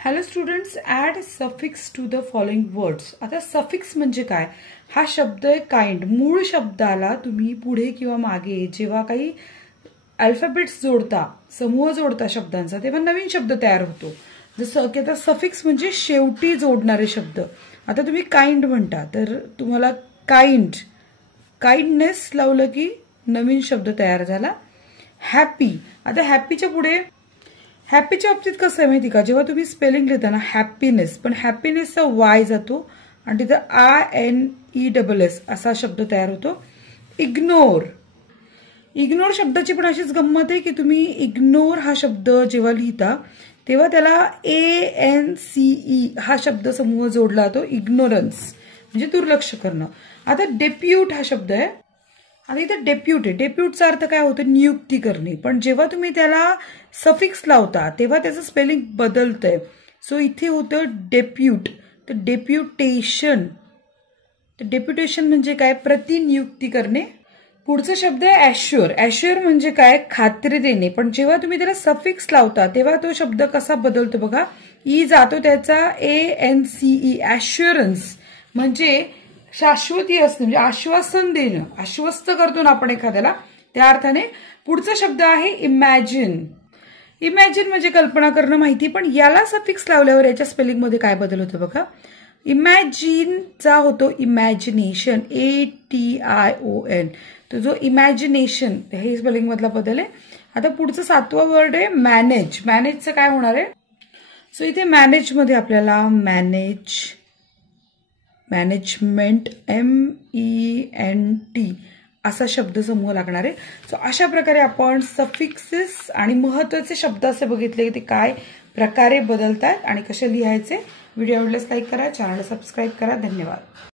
Hello students, add suffix to the following words. आता suffix म्हणजे काय? हा शब्द आहे काइंड. मूळ शब्दाला तुम्ही पुढे किंवा मागे जेव्हा काही अल्फाबेट्स जोडता, समूह जोडता शब्दांचा, तेव्हा नवीन शब्द तयार होतो. जसं की आता सफिक्स म्हणजे शेवटी जोडणारे शब्द. आता तुम्ही काइंड म्हणता तर तुम्हाला काइंड, काइंडनेस लावलं की नवीन शब्द तयार झाला. हॅपी, आता हॅपीच्या पुढे, हॅपीच्या बाबतीत कसं आहे माहिती का, जेव्हा तुम्ही स्पेलिंग लिहिता ना हॅपीनेस, पण हॅपीनेसचा वाय जातो आणि तिथं INESS असा शब्द तयार होतो. इग्नोर, इग्नोर शब्दाची पण अशीच गंमत आहे की तुम्ही इग्नोर हा शब्द जेव्हा लिहिता तेव्हा त्याला ANCE हा शब्द समूह जोडला जातो. इग्नोरन्स म्हणजे दुर्लक्ष करणं. आता डेप्यूट हा शब्द आहे. आता इथे डेप्यूट आहे. डेप्यूटचा अर्थ काय होतो? नियुक्ती करणे. पण जेव्हा तुम्ही त्याला सफिक्स लावता तेव्हा त्याचं स्पेलिंग बदलतंय. सो इथे होतं डेप्यूट. तर डेप्युटेशन, तर डेप्युटेशन म्हणजे काय? प्रतिनियुक्ती करणे. पुढचा शब्द आहे ॲश्युअर. ॲश्युअर म्हणजे काय? खात्री देणे. पण जेव्हा तुम्ही त्याला सफिक्स लावता तेव्हा तो शब्द कसा बदलतो बघा. ई जातो त्याचा ANCE, ॲश्युरन्स म्हणजे शाश्वती असणे, म्हणजे आश्वासन देणं. आश्वस्त करतो ना आपण एखाद्याला, त्या अर्थाने. पुढचा शब्द आहे इमॅजिन. इमॅजिन म्हणजे कल्पना करणं, माहिती. पण याला सफिक्स लावल्यावर याच्या स्पेलिंगमध्ये काय बदल होतो बघा. इमॅजिनचा होतो इमॅजिनेशन, ATION. तो जो इमॅजिनेशन हे स्पेलिंग मधला बदल आहे. आता पुढचं 7वं वर्ड आहे मॅनेज. मॅनेजचं काय होणार आहे? सो इथे मॅनेज मध्ये आपल्याला मॅनेजमेंट MENT असा शब्दसमूह लागणार आहे. सो अशा प्रकारे आपण सफिक्सेस आणि महत्वाचे शब्द असे बघितले की ते काय प्रकारे बदलतात आणि कसे लिहायचे. व्हिडिओ आवडल्यास लाईक करा, चॅनलला सबस्क्राईब करा. धन्यवाद.